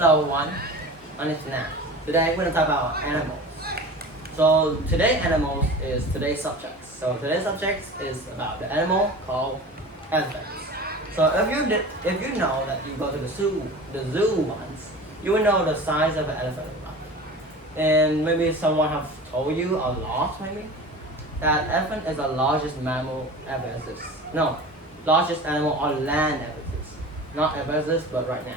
Hello everyone, my name is Nat. Today we're going to talk about animals. So today's subject. So today's subject is about the animal called elephants. So if you know that you go to the zoo once, you will know the size of an elephant. And maybe someone have told you or lost maybe that elephant is the largest mammal ever exists. No, largest animal on land ever exists. Not ever exists, but right now.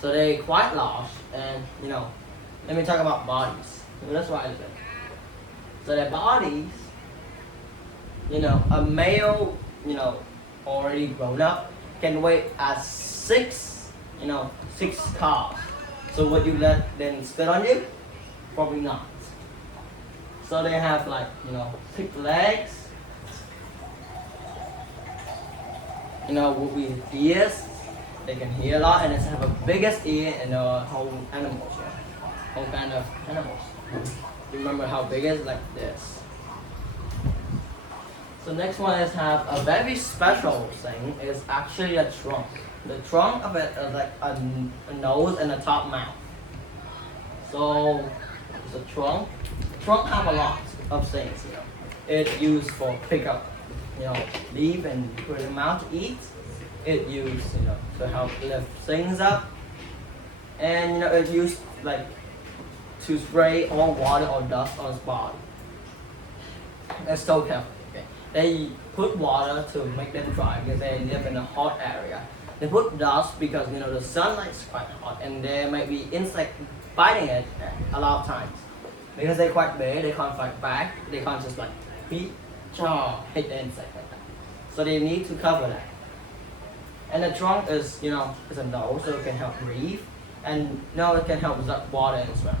So they're quite large, and let me talk about bodies. That's why I live. So their bodies, a male, already grown up, can weigh as six cars. So would you let them spit on you? Probably not. So they have thick legs, with ears. They can hear a lot, and they have the biggest ear in the whole animals, whole kind of animals. You remember how big it is? Like this. So next one is have a very special thing is actually a trunk. The trunk of it is like a nose and a top mouth. So it's a trunk. The trunk have a lot of things. It's used for pick up, leaf and put them out to eat. It used, to help lift things up, and it used like to spray all water or dust on its body. It's so careful. Okay. They put water to make them dry because they live in a hot area. They put dust because the sunlight is quite hot, and there might be insect biting it a lot of times. Because they're quite big, they can't fight back. They can't just hit the insect like that. So they need to cover that. And the trunk is, is a nose, so it can help breathe, and it can help absorb water as well.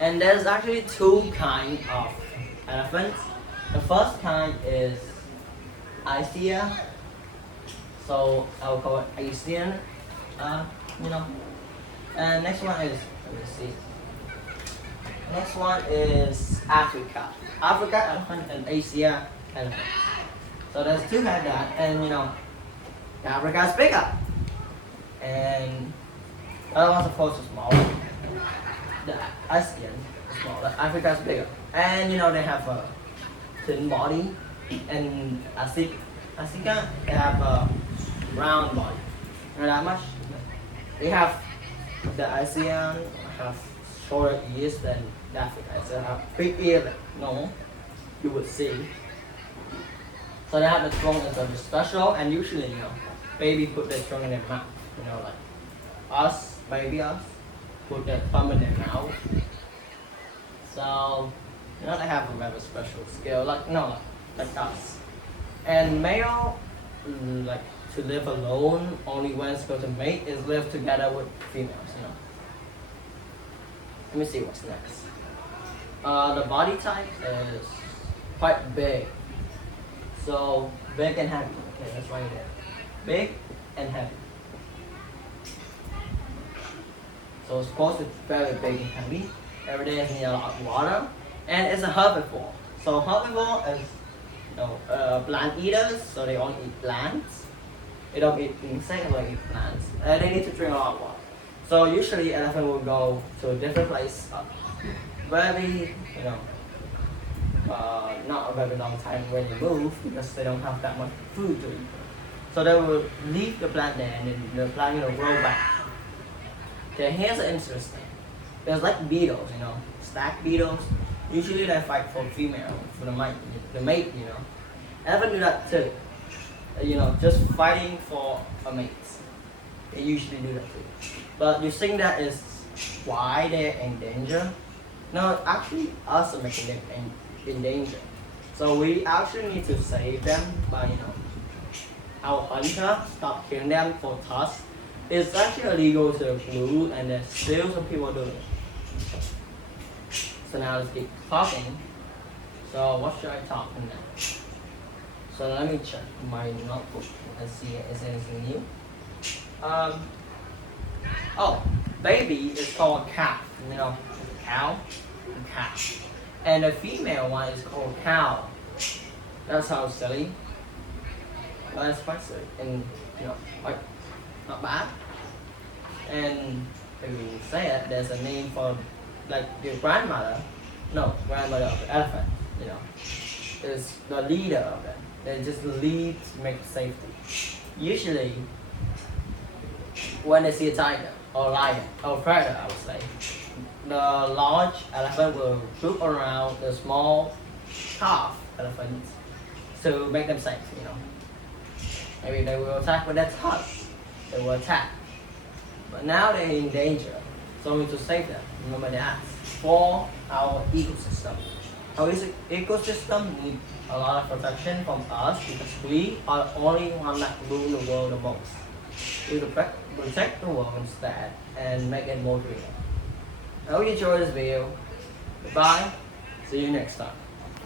And there's actually two kinds of elephants. The first kind is Asian, so I will call it Asian, And next one is, let me see. Next one is Africa. Africa elephant and Asia elephant. So there's two like that, and Africa is bigger, and the other one's of course is smaller. The Asian is smaller, Africa is bigger, and they have a thin body, and Asica they have a round body. Not that much. They have the ASEAN have shorter ears than the Africa. So they have big ears that you would see. So they have the trunk is very special, and usually baby put their trunk in their mouth. Like us, baby us, put their thumb in their mouth. So they have a very special skill, like us. And male, to live alone, only when it's going to mate is live together with females. Let me see what's next. The body type is quite big. So big and heavy. Okay, that's right there. Big and heavy. So of course it's very big and heavy. Every day it needs a lot of water, and it's a herbivore. So herbivore is plant eaters. So they only eat plants. They don't eat insects, they eat plants. They need to drink a lot of water. So usually elephant will go to a different place, very not a very long time when you move because they don't have that much food to eat. So they will leave the plant there, and then the plant grow back. Okay, here's an interesting. There's like beetles, stack beetles. Usually they fight for female, for the mate. Elephant do that too. Just fighting for a mate. They usually do that too. But you think that is why they're in danger? No, actually us are making them in danger. So we actually need to save them by our hunter stop killing them for tusks. It's actually illegal to glue, and there's still some people doing it. So now let's keep talking. So what should I talk now? So let me check my notebook and see if there's anything new. Baby is called calf. Cow and calf. And the female one is called cow. That sounds silly, but it's quite silly, and like not bad. say it, there's a name for like your grandmother. No, grandmother of the elephant. You know, is the leader of it. They just lead to make safety. Usually, when they see a tiger or lion or predator, I would say, the large elephant will troop around the small calf elephants to make them safe. You know, maybe they will attack with their tusks. They will attack, but now they're in danger. So we need to save them. Remember that for our ecosystem. Our ecosystem needs a lot of protection from us because we are the only one that rule the world the most. We protect the world instead and make it more green. I hope you enjoyed this video. Goodbye. See you next time.